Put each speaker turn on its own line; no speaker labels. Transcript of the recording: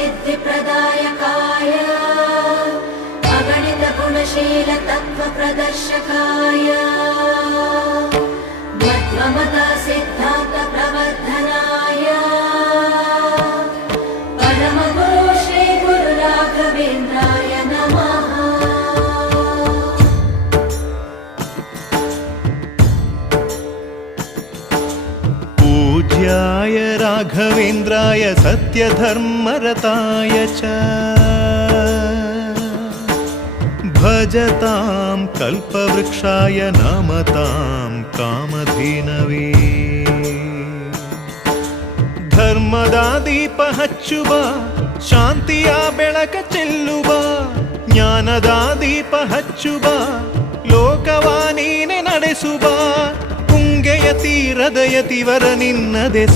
कल्पसिद्धिप्रदायकाय अगणितगुणशीलतत्त्वप्रदर्शकाय मध्वमता
पूज्याय राघवेन्द्राय सत्यधर्मरताय च भजतां कल्पवृक्षाय नमतां कामधेनवे ಧರ್ಮದ ದೀಪ ಹಚ್ಚುವ ಶಾಂತಿಯ ಬೆಳಕ ಚೆಲ್ಲುವ ಜ್ಞಾನದ ದೀಪ ಹಚ್ಚುವ ಲೋಕವ ನೀನೆ ನಡೆಸುವ ಕುಂಗೆಯ ತೀರದಯತಿವರ ನಿನ್ನದೆ